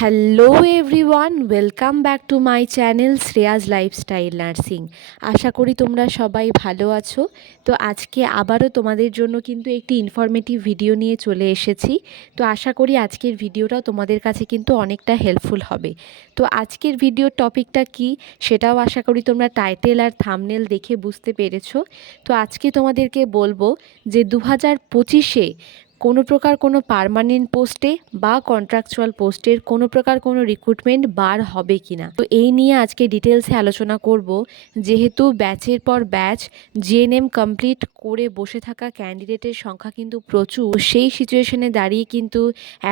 Hello everyone, welcome back to my channel Shreya's lifestyle nursing. আশা করি তোমরা সবাই ভালো আছো। তো আজকে আবারও তোমাদের জন্য কিন্তু একটি ইনফরমেটিভ ভিডিও নিয়ে চলে এসেছি। তো আশা করি আজকের ভিডিওটাও তোমাদের কাছে কিন্তু অনেকটা হেল্পফুল হবে। তো আজকের ভিডিওর টপিকটা কি সেটাও আশা করি তোমরা টাইটেল আর থাম্বনেল দেখে বুঝতে পেরেছো। তো আজকে তোমাদেরকে বলবো যে 2025-এ কোনো প্রকার কোনো পার্মানেন্ট পোস্টে বা কন্ট্রাকচুয়াল পোস্টের কোনো প্রকার কোনো রিক্রুটমেন্ট বার হবে কি না, তো এই নিয়ে আজকে ডিটেলসে আলোচনা করব। যেহেতু ব্যাচের পর ব্যাচ জিএনএম কমপ্লিট করে বসে থাকা ক্যান্ডিডেটের সংখ্যা কিন্তু প্রচুর, সেই সিচুয়েশনে দাঁড়িয়ে কিন্তু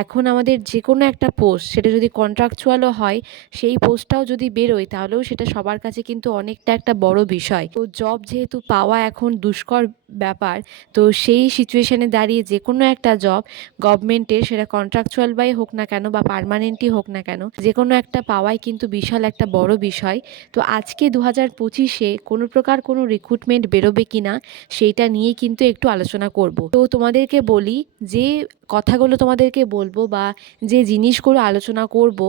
এখন আমাদের যে কোনো একটা পোস্ট, সেটা যদি কন্ট্রাকচুয়ালও হয়, সেই পোস্টটাও যদি বেরোয় তাহলেও সেটা সবার কাছে কিন্তু অনেকটা একটা বড় বিষয়। তো জব যেহেতু পাওয়া এখন দুষ্কর ব্যাপার, তো সেই সিচুয়েশনে দাঁড়িয়ে যে কোনো একটা জব গভর্নমেন্টের, সেটা কন্ট্রাকচুয়াল বাই হোক না কেন বা পার্মানেন্টই হোক না কেন, যে কোনো একটা পাওয়াই কিন্তু বিশাল একটা বড় বিষয়। তো আজকে 2025-এ কোনো প্রকার কোনো রিক্রুটমেন্ট বেরোবে কি না সেইটা নিয়ে কিন্তু একটু আলোচনা করব। তো তোমাদেরকে বলি, যে কথাগুলো তোমাদেরকে বলবো বা যে জিনিসগুলো আলোচনা করব,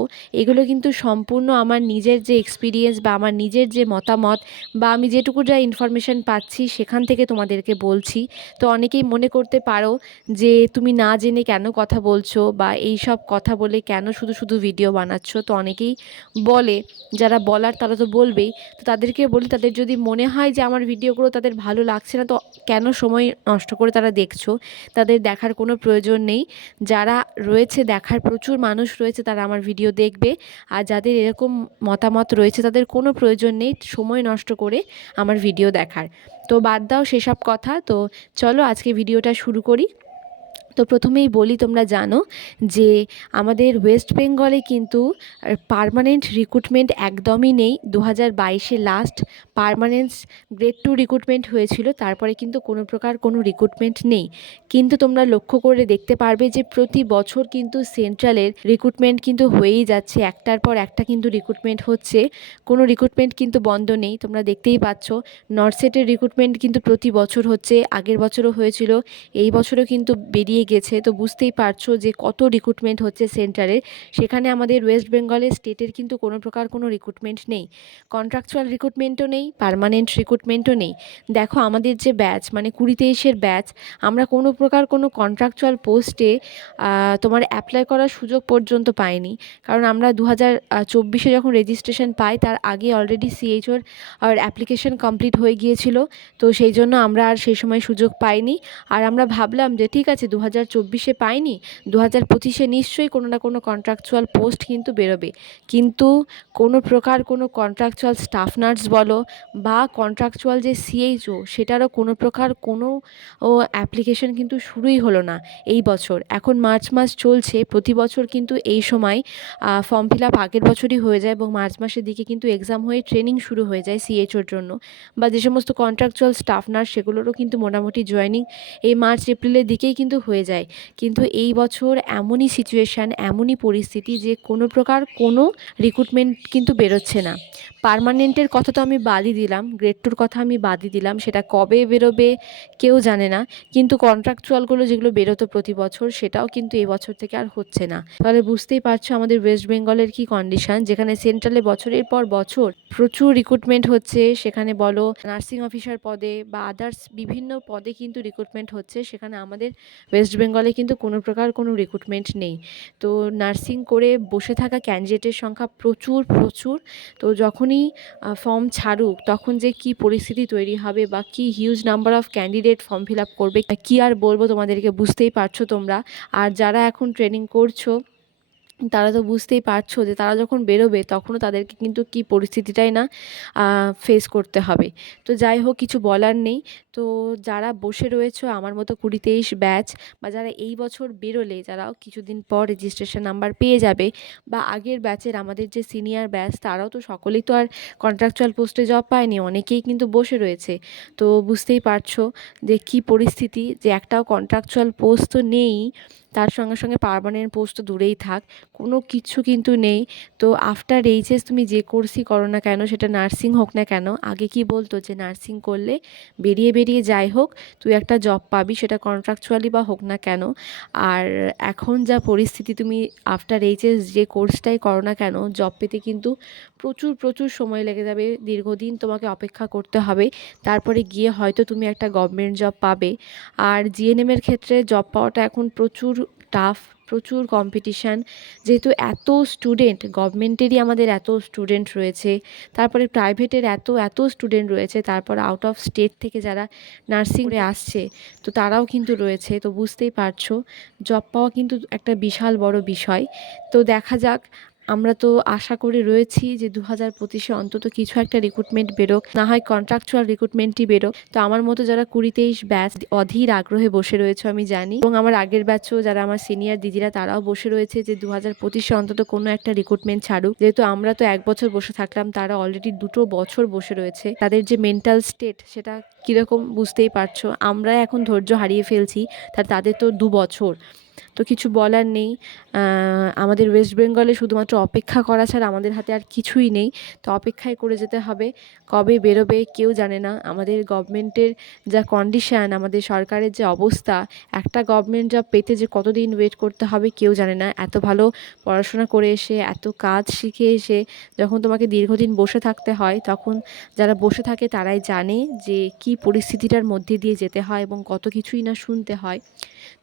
এগুলো কিন্তু সম্পূর্ণ আমার নিজের যে এক্সপিরিয়েন্স বা আমার নিজের যে মতামত বা আমি যেটুকু যা ইনফরমেশান পাচ্ছি সেখান থেকে তোমাদেরকে বলছি। তো অনেকেই মনে করতে পারো যে তুমি না জেনে কেন কথা বলছো বা এই সব কথা বলে কেন শুধু শুধু ভিডিও বানাচ্ছো। তো অনেকেই বলে, যারা বলার তারা তো বলবেই। তো তাদেরকে বলি, তাদের যদি মনে হয় যে আমার ভিডিওগুলো তাদের ভালো লাগছে না, তো কেন সময় নষ্ট করে তারা দেখছো? তাদের দেখার কোনো প্রয়োজন নেই। যারা রয়েছে, দেখার প্রচুর মানুষ রয়েছে, তারা আমার ভিডিও দেখবে। আর যাদের এরকম মতামত রয়েছে তাদের কোনো প্রয়োজন নেই সময় নষ্ট করে আমার ভিডিও দেখার। তো বাদ দাও সেসব কথা। তো চলো আজকে ভিডিওটা শুরু করি। তো প্রথমেই বলি, তোমরা জানো যে আমাদের ওয়েস্ট বেঙ্গলে কিন্তু পার্মানেন্ট রিক্রুটমেন্ট একদমই নেই। 2022-এ লাস্ট পার্মানেন্ট গ্রেড 2 রিক্রুটমেন্ট হয়েছিল, তারপরে কিন্তু কোনো প্রকার কোনো রিক্রুটমেন্ট নেই। কিন্তু তোমরা লক্ষ্য করে দেখতে পারবে যে প্রতি বছর কিন্তু সেন্ট্রালের রিক্রুটমেন্ট কিন্তু হয়েই যাচ্ছে, একটার পর একটা কিন্তু রিক্রুটমেন্ট হচ্ছে, কোনো রিক্রুটমেন্ট কিন্তু বন্ধ নেই। তোমরা দেখতেই পাচ্ছ নর্থসেটের রিক্রুটমেন্ট কিন্তু প্রতি বছর হচ্ছে, আগের বছরও হয়েছিল, এই বছরও কিন্তু বেরিয়ে গেছে। তো বুঝতেই পারছো যে কত রিক্রুটমেন্ট হচ্ছে সেন্টারের। সেখানে আমাদের ওয়েস্ট বেঙ্গলের স্টেটের কিন্তু কোনো প্রকার কোনো রিক্রুটমেন্ট নেই, কন্ট্রাকচুয়াল রিক্রুটমেন্টও নেই, পার্মানেন্ট রিক্রুটমেন্টও নেই। দেখো আমাদের যে ব্যাচ, মানে 2023-এর ব্যাচ, আমরা কোনো প্রকার কোনো কন্ট্রাকচুয়াল পোস্টে তোমার অ্যাপ্লাই করার সুযোগ পর্যন্ত পাইনি। কারণ আমরা 2024-এ যখন রেজিস্ট্রেশন পাই তার আগে অলরেডি সিএইচওর আর অ্যাপ্লিকেশন কমপ্লিট হয়ে গিয়েছিল। তো সেই জন্য আমরা আর সেই সময় সুযোগ পাইনি। আর আমরা ভাবলাম যে ঠিক আছে, 2024-এ পাইনি, 2025-এ নিশ্চয়ই কোনো না কোনো কন্ট্রাকচুয়াল পোস্ট কিন্তু বেরোবে। কিন্তু কোনো প্রকার কোনো কন্ট্রাকচুয়াল স্টাফ নার্স বলো বা কন্ট্রাকচুয়াল যে সিএইচও, সেটারও কোনো প্রকার কোনো অ্যাপ্লিকেশন কিন্তু শুরুই হলো না এই বছর। এখন মার্চ মাস চলছে, প্রতি বছর কিন্তু এই সময় ফর্ম ফিল আপ আগের বছরই হয়ে যায় এবং মার্চ মাসের দিকে কিন্তু এক্সাম হয়ে ট্রেনিং শুরু হয়ে যায় সিএইচওর জন্য। বা যে সমস্ত কন্ট্রাকচুয়াল স্টাফ নার্স, সেগুলোরও কিন্তু মোটামুটি জয়েনিং এই মার্চ এপ্রিলের দিকেই কিন্তু হয়ে যায়। কিন্তু এই বছর এমনই সিচুয়েশান, এমনই পরিস্থিতি যে কোনো প্রকার কোনো রিক্রুটমেন্ট কিন্তু বেরোচ্ছে না। পার্মানেন্টের কথা তো আমি বাদই দিলাম, গ্রেড 2-র কথা আমি বাদই দিলাম, সেটা কবে বেরোবে কেউ জানে না। কিন্তু কন্ট্রাকচুয়ালগুলো যেগুলো বেরোতো প্রতি বছর, সেটাও কিন্তু এই বছর থেকে আর হচ্ছে না। তাহলে বুঝতেই পারছো আমাদের ওয়েস্ট বেঙ্গলের কী কন্ডিশন, যেখানে সেন্ট্রালে বছরের পর বছর প্রচুর রিক্রুটমেন্ট হচ্ছে। সেখানে বলো নার্সিং অফিসার পদে বা আদার্স বিভিন্ন পদে কিন্তু রিক্রুটমেন্ট হচ্ছে, সেখানে আমাদের ওয়েস্ট বেঙ্গলে কিন্তু কোনো প্রকার কোনো রিক্রুটমেন্ট নেই। তো নার্সিং করে বসে থাকা ক্যান্ডিডেটের সংখ্যা প্রচুর প্রচুর। তো যখনই ফর্ম ছাড়ুক তখন যে কী পরিস্থিতি তৈরি হবে বা কী huge number of candidate form fill up করবে, কী আর বলবো তোমাদেরকে, বুঝতেই পারছো তোমরা। আর যারা এখন ট্রেনিং করছো তারা তো বুঝতেই পারছো যে তারা যখন বেরোবে তখনও তাদেরকে কিন্তু কী পরিস্থিতিটাই না ফেস করতে হবে। তো যাই হোক, কিছু বলার নেই। তো যারা বসে রয়েছো আমার মতো 2023 ব্যাচ, বা যারা এই বছর বেরোলে, যারাও কিছুদিন পর রেজিস্ট্রেশন নাম্বার পেয়ে যাবে, বা আগের ব্যাচের আমাদের যে সিনিয়র ব্যাচ, তারাও তো সকলেই তো আর কন্ট্রাকচুয়াল পোস্টে জব পায়নি, অনেকেই কিন্তু বসে রয়েছে। তো বুঝতেই পারছো যে কী পরিস্থিতি, যে একটাও কন্ট্রাকচুয়াল পোস্ট তো নেই। তার সঙ্গে সঙ্গে পার্মানেন্ট পোস্ট তো দূরেই থাক, কোনো কিছু কিন্তু নেই। তো আফটার এইচএস তুমি যে কোর্সই করো না কেন, সেটা নার্সিং হোক না কেন, আগে কি বলতো যে নার্সিং করলে বেরিয়ে বেরিয়ে যাই হোক তুই একটা জব পাবি, সেটা কন্ট্রাকচুয়ালি বা হোক না কেন। আর এখন যা পরিস্থিতি, তুমি আফটার এইচএস যে কোর্সটাই করো না কেন, জব পেতে কিন্তু প্রচুর প্রচুর সময় লেগে যাবে, দীর্ঘদিন তোমাকে অপেক্ষা করতে হবে, তারপরে গিয়ে হয়তো তুমি একটা গভর্নমেন্ট জব পাবে। আর জিএনএমের ক্ষেত্রে জব পাওয়াটা এখন প্রচুর টাফ, প্রচুর কম্পিটিশান, যেহেতু এত স্টুডেন্ট, গভর্নমেন্টেরই আমাদের এত স্টুডেন্ট রয়েছে, তারপরে প্রাইভেটের এত এত স্টুডেন্ট রয়েছে, তারপর আউট অফ স্টেট থেকে যারা নার্সিং করে আসছে তো তারাও কিন্তু রয়েছে। তো বুঝতেই পারছো জব পাওয়া কিন্তু একটা বিশাল বড় বিষয়। তো দেখা যাক, আমরা তো আশা করে রয়েছি যে 2025-এ অন্তত কিছু একটা রিক্রুটমেন্ট বেরোক, না হয় কন্ট্রাকচুয়াল রিক্রুটমেন্টই বেরোক। তো আমার মতো যারা 20-23 ব্যাচ অধীর আগ্রহে বসে রয়েছে আমি জানি, এবং আমার আগের ব্যাচও যারা আমার সিনিয়র দিদিরা তারাও বসে রয়েছে যে 2025-এ অন্তত কোনো একটা রিক্রুটমেন্ট ছাড়ুক। যেহেতু আমরা তো 1 বছর বসে থাকলাম, তারা অলরেডি 2 বছর বসে রয়েছে, তাদের যে মেন্টাল স্টেট সেটা কীরকম বুঝতেই পারছো। আমরা এখন ধৈর্য হারিয়ে ফেলছি, তাদের তো 2 বছর। তো কিছু বলার নেই, আমাদের ওয়েস্ট বেঙ্গলে শুধুমাত্র অপেক্ষা করা ছাড়া আমাদের হাতে আর কিছুই নেই। তো অপেক্ষায় করে যেতে হবে, কবে বেরোবে কেউ জানে না। আমাদের গভর্নমেন্টের যা কন্ডিশান, আমাদের সরকারের যে অবস্থা, একটা গভর্নমেন্ট জব পেতে যে কতদিন ওয়েট করতে হবে কেউ জানে না। এত ভালো পড়াশোনা করে এসে, এত কাজ শিখে এসে যখন তোমাকে দীর্ঘদিন বসে থাকতে হয়, তখন যারা বসে থাকে তারাই জানে যে কী পরিস্থিতিটার মধ্যে দিয়ে যেতে হয় এবং কত কিছুই না শুনতে হয়।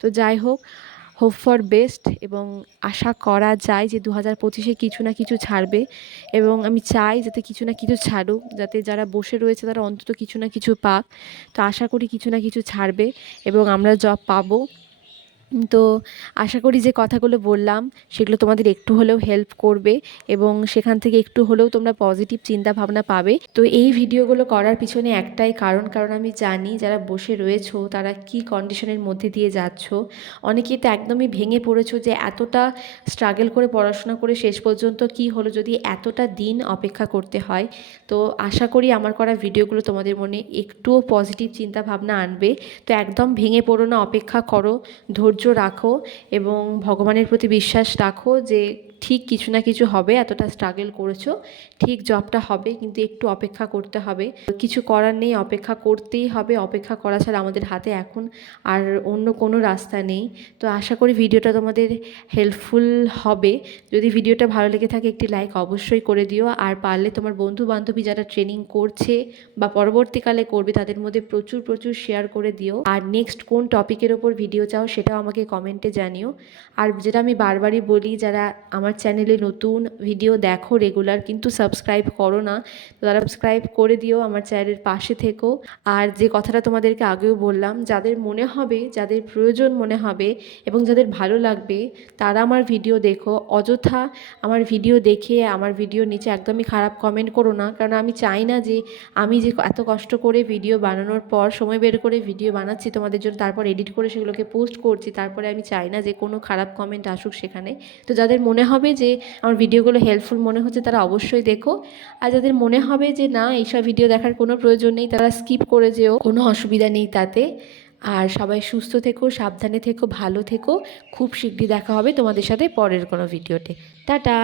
তো যাই হোক, হোপ ফর বেস্ট, এবং আশা করা যায় যে 2025-এ কিছু না কিছু ছাড়বে, এবং আমি চাই যাতে কিছু না কিছু ছাড়ুক, যাতে যারা বসে রয়েছে তারা অন্তত কিছু না কিছু পাক। তো আশা করি কিছু না কিছু ছাড়বে এবং আমরা জব পাবো। তো আশা করি যে কথাগুলো বললাম সেগুলো তোমাদের একটু হলেও হেল্প করবে, এবং সেখান থেকে একটু হলেও তোমরা পজিটিভ চিন্তা ভাবনা পাবে। তো এই ভিডিওগুলো করার পিছনে একটাই কারণ আমি জানি যারা বসে রয়েছো তারা কি কন্ডিশনের মধ্যে দিয়ে যাচ্ছ। অনেকেই তো একদমই ভেঙে পড়েছো যে এতটা স্ট্রাগল করে পড়াশোনা করে শেষ পর্যন্ত কি হলো যদি এতটা দিন অপেক্ষা করতে হয়। তো আশা করি আমার করা ভিডিওগুলো তোমাদের মনে একটুও পজিটিভ চিন্তা ভাবনা আনবে। তো একদম ভেঙে পড়ো না, অপেক্ষা করো, ধৈর্য রাখো এবং ভগবানের প্রতি বিশ্বাস রাখো যে ঠিক কিছু না কিছু হবে। এতটা স্ট্রাগল করেছো, ঠিক জবটা হবে, কিন্তু একটু অপেক্ষা করতে হবে। কিছু করার নেই, অপেক্ষা করতেই হবে। অপেক্ষা করা ছাড়া আমাদের হাতে এখন আর অন্য কোনো রাস্তা নেই। তো আশা করি ভিডিওটা তোমাদের হেল্পফুল হবে। যদি ভিডিওটা ভালো লেগে থাকে একটি লাইক অবশ্যই করে দিও, আর পারলে তোমার বন্ধু বান্ধবী যারা ট্রেনিং করছে বা পরবর্তীকালে করবে তাদের মধ্যে প্রচুর প্রচুর শেয়ার করে দিও। আর নেক্সট কোন টপিকের ওপর ভিডিও চাও সেটাও আমাকে কমেন্টে জানিও। আর যেটা আমি বারবারই বলি, যারা আমার চ্যানেলে নতুন ভিডিও দেখো রেগুলার কিন্তু সাবস্ক্রাইব করো না, তো তারা সাবস্ক্রাইব করে দিও, আমার চ্যানেলের পাশে থেকো। আর যে কথাটা তোমাদেরকে আগেও বললাম, যাদের মনে হবে, যাদের প্রয়োজন মনে হবে এবং যাদের ভালো লাগবে তারা আমার ভিডিও দেখো। অযথা আমার ভিডিও দেখে আমার ভিডিওর নিচে একদমই খারাপ কমেন্ট করো না, কারণ আমি চাই না যে আমি যে এত কষ্ট করে ভিডিও বানানোর পর, সময় বের করে ভিডিও বানাচ্ছি তোমাদের জন্য, তারপর এডিট করে সেগুলোকে পোস্ট করছি, তারপরে আমি চাই না যে কোনো খারাপ কমেন্ট আসুক সেখানে। তো যাদের মনে হবে যে আমার ভিডিওগুলো হেল্পফুল মনে হচ্ছে তারা অবশ্যই দেখো, আর যাদের মনে হবে যে না এইসব ভিডিও দেখার কোনো প্রয়োজন নেই তারা স্কিপ করে যেও, কোনো অসুবিধা নেই তাতে। আর সবাই সুস্থ থেকো, সাবধানে থেকো, ভালো থেকো। খুব শীঘ্রই দেখা হবে তোমাদের সাথে পরের কোনো ভিডিওতে। টাটা।